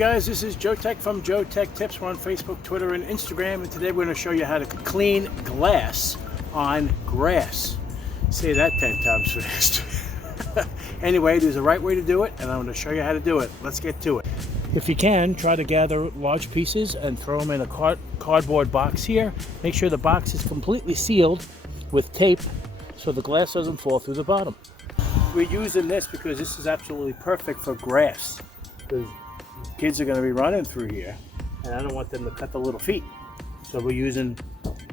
guys, this is Joe Tech from JoeteckTips. We're on Facebook, Twitter, and Instagram, and today we're going to show you how to clean glass on grass. Say that 10 times fast. Anyway, there's a right way to do it, and I'm going to show you how to do it. Let's get to it. If you can, try to gather large pieces and throw them in a cardboard box here. Make sure the box is completely sealed with tape so the glass doesn't fall through the bottom. We're using this because this is absolutely perfect for grass. Because kids are going to be running through here, and I don't want them to cut the little feet. So we're using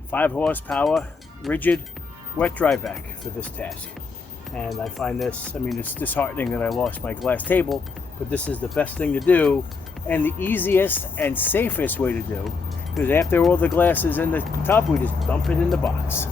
5 horsepower rigid wet dry vac for this task. And I find this, it's disheartening that I lost my glass table, but this is the best thing to do and the easiest and safest way to do, because after all the glass is in the tub, we just dump it in the box.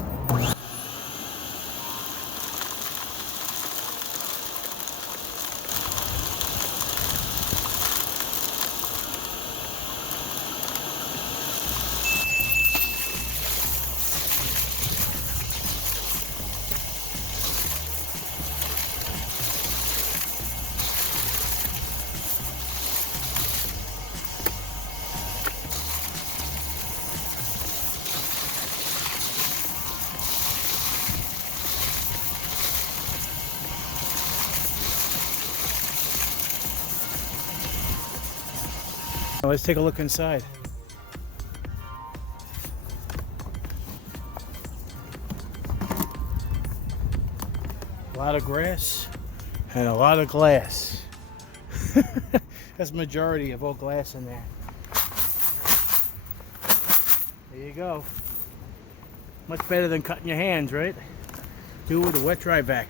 Let's take a look inside. A lot of grass and a lot of glass. That's the majority of all glass in there. There you go. Much better than cutting your hands, right? Do it with a wet dry vac.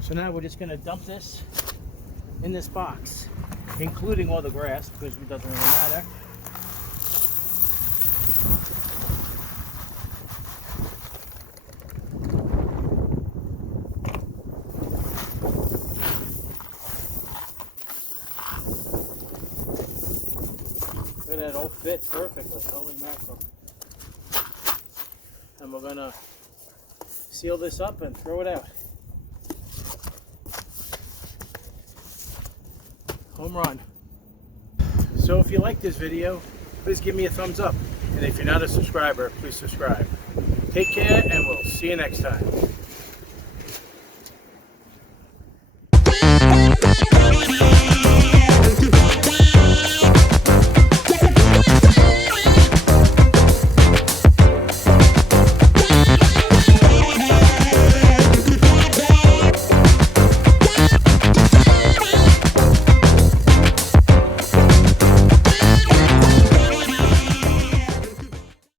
So now we're just going to dump this in this box, including all the grass, because it doesn't really matter. Look at that, all fits perfectly. Holy mackerel. And we're gonna seal this up and throw it out. Home run. So if you like this video, please give me a thumbs up. And if you're not a subscriber, please subscribe. Take care, and we'll see you next time.